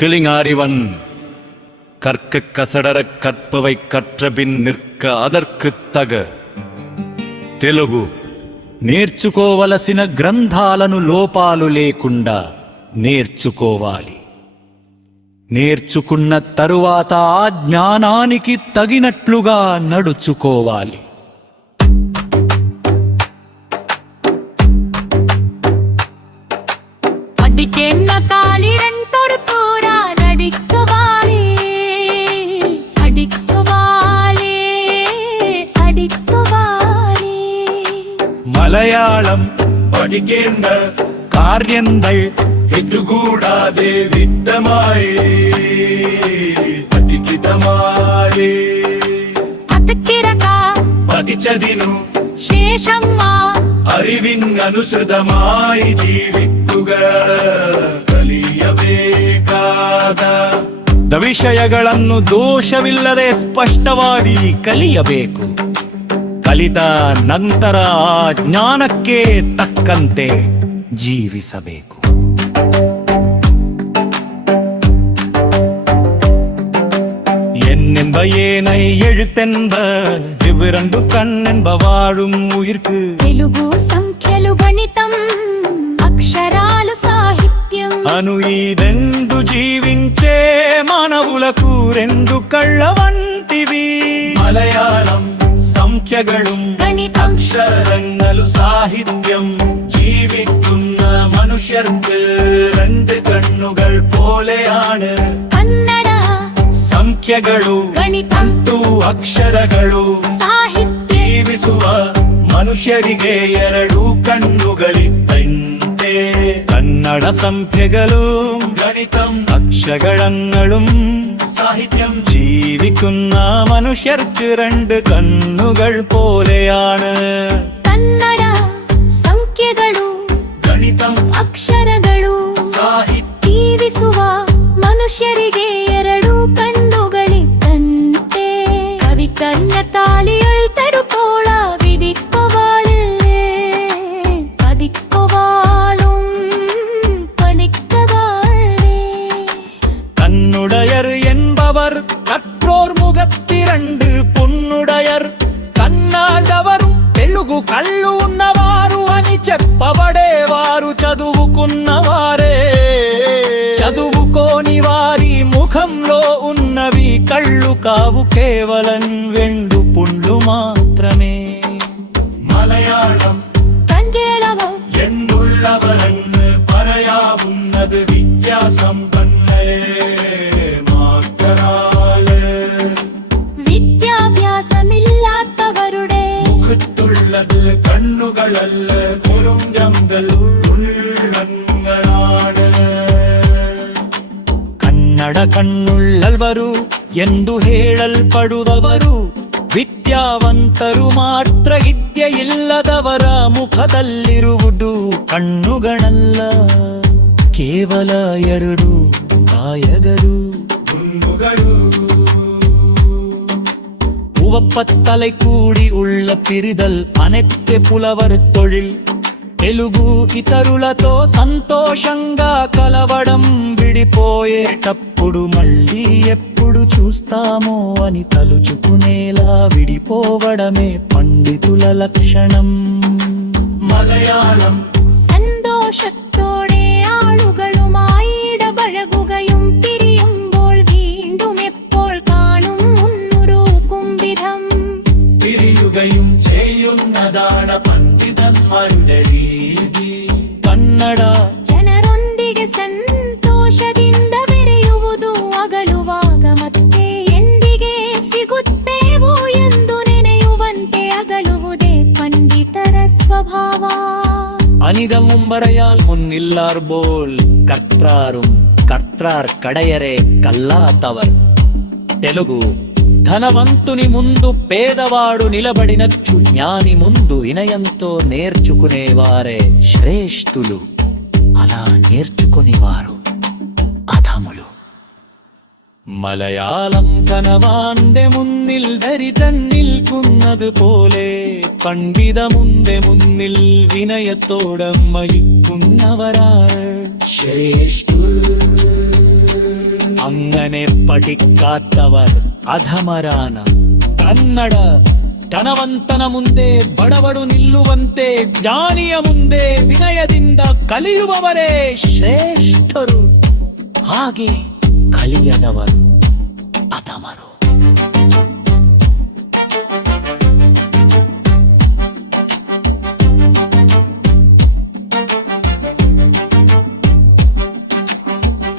கிளிங்காரிவன் கற்க கசடர கற்பவை கற்றபின் நிற்க அதற்குத் తగ తెలుగు నేర్చుకోవలసిన గ్రంథాలను లోపాలు లేకుండా నేర్చుకోవాలి. నేర్చుకున్న తరువాత ఆ జ్ఞానానికి తగినట్లుగా నడుచుకోవాలి. അടിക്കുന്ന കാലിരണ്ടൊരു പോരാ നടിക്കുവാലേ അടിക്കുവാലേ അടിക്കുവാലേ. മലയാളം പഠിക്കേണ്ട കാര്യങ്ങൾ ഇതുകൂടാതെ വിദ്യമായി പഠിക്കിതമായി അത്തക്കിരക പഠിച്ചതിനു ശേഷമ്മ അറിവിനനുസൃതമായി ജീവിക്കുക ಕಲಿಯಬೇಕಾದ ವಿಷಯಗಳನ್ನು ದೋಷವಿಲ್ಲದೆ ಸ್ಪಷ್ಟವಾಗಿ ಕಲಿಯಬೇಕು. ಕಲಿತ ನಂತರ ಆ ಜ್ಞಾನಕ್ಕೆ ತಕ್ಕಂತೆ ಜೀವಿಸಬೇಕು. என்னென்ப ஏனை எழுத்தென்ப இவ்விரண்டு கண்ணென்ப வாழும் உயிர்க்கு తెలుగు సంఖ్యలు గణితం అక్షరాలు సాహిత్యం అను ఈ రెండు జీవించే మానవులకు రెండు కళ్ళ వంటివి. మలయాళం സംഖ്യകളും ഗണിതം അക്ഷരങ്ങളും സാഹിത്യം ജീവിക്കുന്ന മനുഷ്യർക്ക് രണ്ട് കണ്ണുകൾ പോലെയാണ്. കന്നഡ ಸಂಖ್ಯೆಗಳು ಗಣಿತಂ ಮತ್ತು ಅಕ್ಷರಗಳು ಸಾಹಿತ್ಯ ಜೀವಿಸುವ ಮನುಷ್ಯರಿಗೆ ಎರಡು ಕಣ್ಣುಗಳಿದ್ದಂತೆ. ಕನ್ನಡ സംഖ്യಗಳು ഗണിതം അക്ഷരങ്ങളും സാഹിത്യം ജീവിക്കുന്ന മനുഷ്യർക്ക് രണ്ട് കണ്ണുകൾ പോലെയാണ്. ಕನ್ನಡ ಸಂಖ್ಯೆಗಳು ಗಣಿತಂ ಅಕ್ಷರಗಳು ಸಾಹಿತ್ಯ ಜೀವಿಸುವ ಮನುಷ್ಯರಿಗೆ ಎರಡು കണ്ണുകളിದ್ದಂತೆ. കവി തന്നെ താലികൾ തരുപോള വിധിക്കുവാളേ പതിക്കുവാളും പണിക്കവാളേ. കണ്ണുടയർ என்பவர் கற்றோர் ముఖத்திரண்டு పొన్నుడయర్. కన్నాడవరు తెలుగు కళ్ళు ఉన్నవారు అని చెప్పబడేవారు చదువుకున్నవారే. చదువుకోని వారి ముఖంలో ఉన్నవి కళ్ళు కావు, కేవలం వెండు పుండ్లు మాత్రమే. മലയാളം കൺകേളവോ എന്നുള്ളവരെന്ന് പറയാവുന്നത് വിദ്യാസമ്പന്നേ മാത്രാല്. വിദ്യാഭ്യാസമില്ലാത്തവരുടെ മുഖത്തുള്ളത് കണ്ണുകളല്ല, വെറും രംഗൽ ഉള്ളങ്ങളാണ്. ಕನ್ನಡ ಕಣ್ಣುಳ್ಳವರು ಎಂದು ಹೇಳಲ್ಪಡುವವರು ವಿದ್ಯಾವಂತರು ಮಾತ್ರ. ವಿದ್ಯೆ ಇಲ್ಲದವರ ಮುಖದಲ್ಲಿರುವುದು ಕಣ್ಣುಗಳಲ್ಲ, ಕೇವಲ ಎರಡು ಕಾಯಗಳು ಗುಂಡುಗಳು. ഉവപ്പത്തலை കൂടി ഉള്ള പിരിതൽ అనెత్తే పులవర్ తొழிల్. తెలుగు ఇతరులతో సంతోషంగా కలవడం, విడిపోయేటప్పుడు మళ్ళీ ఎప్పుడు చూస్తామో అని తలుచుకునేలా విడిపోవడమే పండితుల లక్షణం. മലയാളം സന്തോഷത്തോടെ ആളുകളുമായി ഇടപഴകുകയും പിരിയുമ്പോൾ വീണ്ടും എപ്പോൾ കാണും മുന്നുരുക്കും വിധം പിരിയുകയും ചെയ്യുന്നതാണ് പണ്ഡിതന്മാരുടെ രീതി. കന്നഡ ಜನರೊಂದಿಗೆ ಸಂತೋಷದಿಂದ ಬೆರೆಯುವುದು, ಅಗಲುವಾಗ ಮತ್ತೆ ಎಂದಿಗೆ ಸಿಗುತ್ತೇವೋ ಎಂದು ನೆನೆಯುವಂತೆ ಅಗಲುವುದೇ ಪಂಡಿತರ ಸ್ವಭಾವ. അനിത മുമ്പറയാൽ മുന്നില്ലാർ ബോൾ കർത്താറും కర్తార్ కడయరే కల్లాతవర్. తెలుగు ధనవంతుని ముందు పేదవాడు నిలబడినట్లు జ్ఞాని ముందు వినయంతో నేర్చుకునేవారే శ్రేష్ఠులు. అలా నేర్చుకునేవారు അധമുలు. മലയാളം കനവാന്റെ മുന്നിൽ ധരിതൻ നിൽക്കുന്നത് പോലെ പണ്ഡിത മുന്നിൽ വിനയത്തോടെ മരിക്കുന്നവരാൾ ശ്രേഷ്ഠ. അങ്ങനെ പഠിക്കാത്തവർ അധമരാണ്. ಕನ್ನಡ ಧನವಂತನ ಮುಂದೆ ಬಡವಡು ನಿಲ್ಲುವಂತೆ, ಜ್ಞಾನಿಯ ಮುಂದೆ ವಿನಯದಿಂದ ಕಲಿಯುವವರೇ ಶ್ರೇಷ್ಠರು. ಹಾಗೆ ಕಲಿಯದವರು ಅಧಮರು.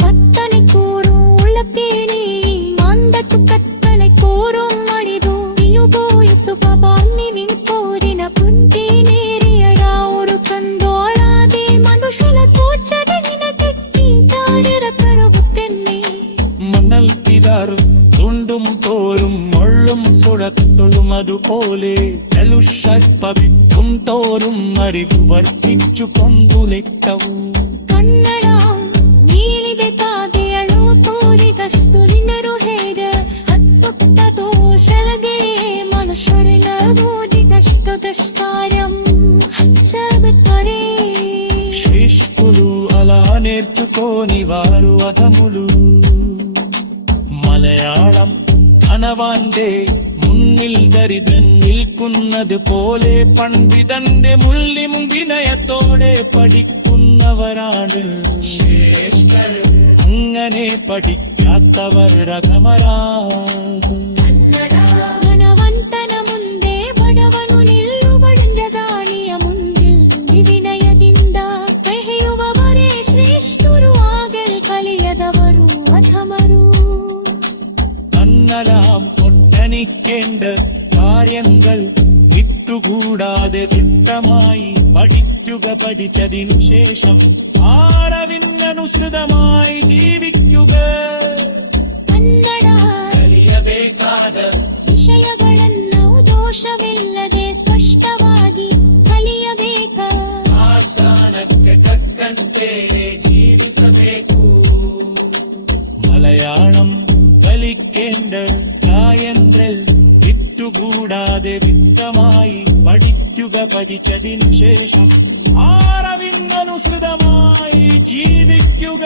பத்தனை கூறும் உளப்பேணி மாந்தத்து கற்பனை கூறும் மனிது இயுபோயிசு பபான்னி நின்போரிನ ಕುಂತಿ ನೇರಿಯಡ ஒரு ಕಂದೋರಾದೆ ಮನುಷ್ಯನ ತೋಚದೆ ನಿನಗೆತ್ತಿ ತಾರಿರ ಕರವುತ್ತೆನ್ನೆ. മണൽ പിതാറും തുണ്ടും തോറും മുള്ളും സുഴത്തുള്ളും അതുപോലെ കലുഷർപ്പവിട്ടും തോറും അറിവ് വർദ്ധിച്ചു കൊണ്ടുലെറ്റവും. ಕನ್ನಡ ನೀಲಿದೆ ಕಾದೆಯಳು ತೋರಿದಷ್ಟು ನಿನ್ನರು ಹೇಗ ಹತ್ತುತ್ತ ದೋಷಲಗೆ ಮನುಷ್ಯರಿನ ಓದಿದಷ್ಟು ದಷ್ಟಾರಂ ಹಚ್ಚಬತ್ತರೆ. శ్రేష్ఠులు అలా నేర్చుకోని వారు అధములు. മലയാളം ധനവാന്റെ മുന്നിൽ ദരിദ്രൻ നിൽക്കുന്നത് പോലെ പണ്ഡിതന്റെ മുള്ളിം വിനയത്തോടെ പഠിക്കുന്നവരാണ് ശ്രേഷ്ഠർ. അങ്ങനെ പഠിക്കാത്തവർ അധമരാണ്. ಧನವಂತನ ಮುಂದೆ ಬಡವನು ನಿಲ್ಲುವಳೆಂದ ದಾಳಿಯ ಮುಂದಿಲ್ ವಿನಯದಿಂದ ಕಹಿಯುವವರೇ ಶ್ರೇಷ್ಠರು. ಆಗಲ್ ಕಲಿಯದವರು ಅಧಮರು. തന്നലാം ഒട്ടനിക്കേണ്ട കാര്യങ്ങൾ വിട്ടുകൂടാതെ വ്യക്തമായി പഠിക്കുക. പഠിച്ചതിനു ശേഷം ആഴവിനനുസൃതമായി ജീവിക്കുക. ಕನ್ನಡ ಕಲಿಯಬೇಕಾದ ವಿಷಯಗಳನ್ನು ದೋಷವಿಲ್ಲದೆ ಸ್ಪಷ್ಟವಾಗಿ ಕಲಿಯಬೇಕ. ಆ ಜ್ಞಾನಕ್ಕೆ ತಕ್ಕಂತೆ ಜೀವಿಸಬೇಕು. മലയാളം കലിക്കേണ്ട കാര്യങ്ങൾ വിട്ടുകൂടാതെ വ്യക്തമായി പഠിക്കുക. പഠിച്ചതിനു ശേഷം ആഴവിനനുസൃതമായി ജീവിക്കുക.